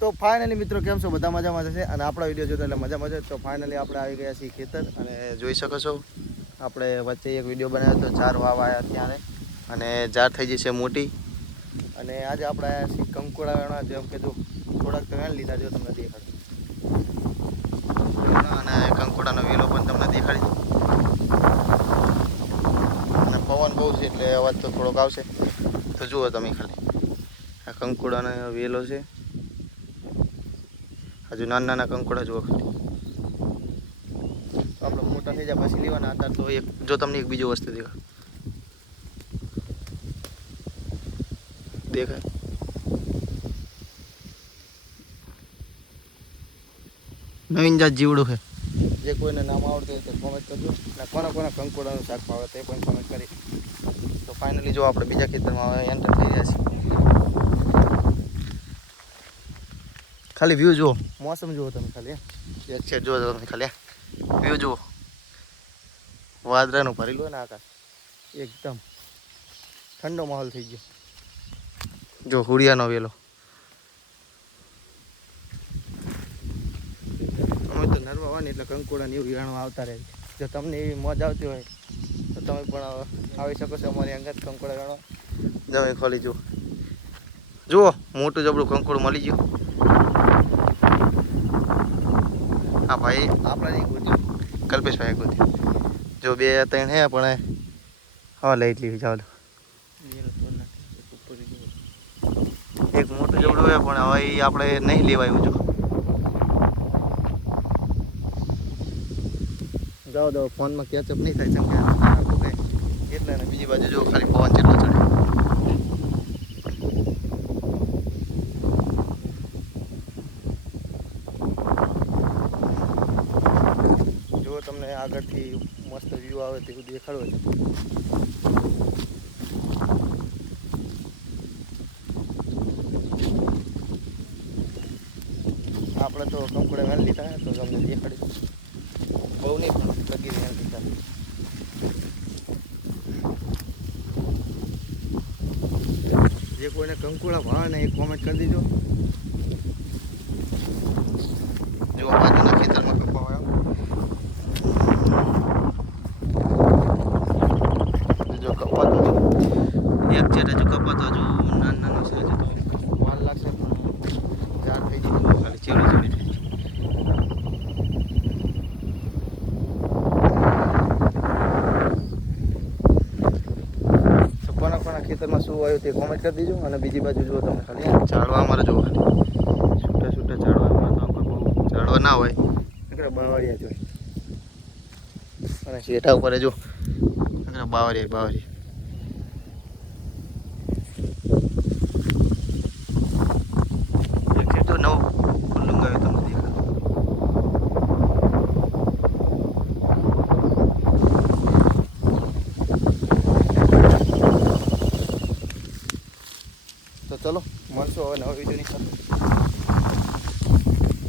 તો ફાઇનલી મિત્રો કેમ છો? બધા મજામાં છે અને આપણા વિડીયો જોતા એટલે મજામાં છે. તો ફાઇનલી આપણે આવી ગયા છીએ ખેતર અને જોઈ શકો છો આપણે વચ્ચે એક વિડીયો બનાવ્યો તો ચાર વાવ આવ્યા ત્યારે અને જાર થઈ જશે મોટી. અને આજે આપણે આવ્યા છીએ કંકોડા વેણવા. જેમ કે જો થોડાક તો વેણ લીધા જો તમને દેખાડું અને કંકોડાનો વેલો પણ તમને દેખાડી. અને પવન બહુ છે એટલે અવાજ તો થોડોક આવશે. તો જુઓ તમે ખાલી આ કંકોડાનો વેલો છે. હજુ નાના નાના કંકોડા જુઓ ખાલી. આપણે મોટા થઈ જાય પછી લેવાના હતા. તો એક જો તમને એક બીજું વસ્તુ દેખાય નવીન જાત જીવડું છે. જે કોઈને નામ આવડતું હોય તો કોમેન્ટ કરજો અને કોના કોના કંકોડાનું શાક ભાવે તે પણ કોમેન્ટ કરી. તો ફાઇનલી જો આપણે બીજા ખેતરમાં હવે એન્ટર થઈ રહ્યા છીએ. ખાલી વ્યૂ જુઓ, મોસમ જુઓ તમે ખાલી. એક છે જુઓ તમે ખાલી વ્યૂ જુઓ. વાદળાનું ભરેલું હોય ને આકાશ, એકદમ ઠંડો માહોલ થઈ ગયો. જો હુડિયાનો વેલો. અમે તો નરવા હોય ને એટલે કંકોડા ને એવું વીણવા આવતા રહે. જો તમને એવી મોજ આવતી હોય તો તમે પણ આવી શકો છો અમારી અંગત કંકોડા વીણવા. તમે ખોલી જુઓ, જુઓ મોટું જબરું કંકોડું મળી ગયું. હા ભાઈ આપણે નહીં ગોત્યું, કલ્પેશભાઈ ગોત્યું. જો બે ત્રણ હે પણ હા લઈ જ લેવી ચાલો. એક મોટું જબડું હોય પણ હવે એ આપણે નહીં લેવાયું. જો જાઓ દો ફોનમાં કેચઅપ નહીં થાય. જેમ કે આખું કંઈ એટલે ને બીજી બાજુ જો ખાલી પવન જેટલો ચડે. જો તમને આગળથી મસ્ત વ્યૂ આવે તેવું દેખાડો છે. આપણે તો કંકોડા વેણ લીધા તો તમને દેખાડી. બહુ નહીં પણ લગી વેણ લીધા. જે કોઈને કંકોડા ભાવે ને એ કોમેન્ટ કરી દીજો. જો બાજુના ખેતરમાં કપા આવ્યો. જો કપા તો એક છે હજુ કપા તો હજુ નાનો છે. હજુ તો વાર લાગશે પણ જાર થઈ જશે. ખાલી ચેડી ચેડી થઈ જશે. તો કોના કોના ખેતરમાં શું આવ્યું તે કોમેન્ટ કરી દીજો. અને બીજી બાજુ જુઓ તમે ખાલી ઝાડવા અમારે જુઓ ખાલી છૂટા છૂટા ઝાડવા. અમારે તો બહુ ઝાડવા ના હોય એટલે બાવળિયા જોઈએ. અને શેઠા ઉપર જો બાવળિયા બાવળિયા. એક છે તો નવું ખુલ્લું ગયું તમને દેખાય. તો ચલો મળશું હવે નવા વિડીયોની સાથે.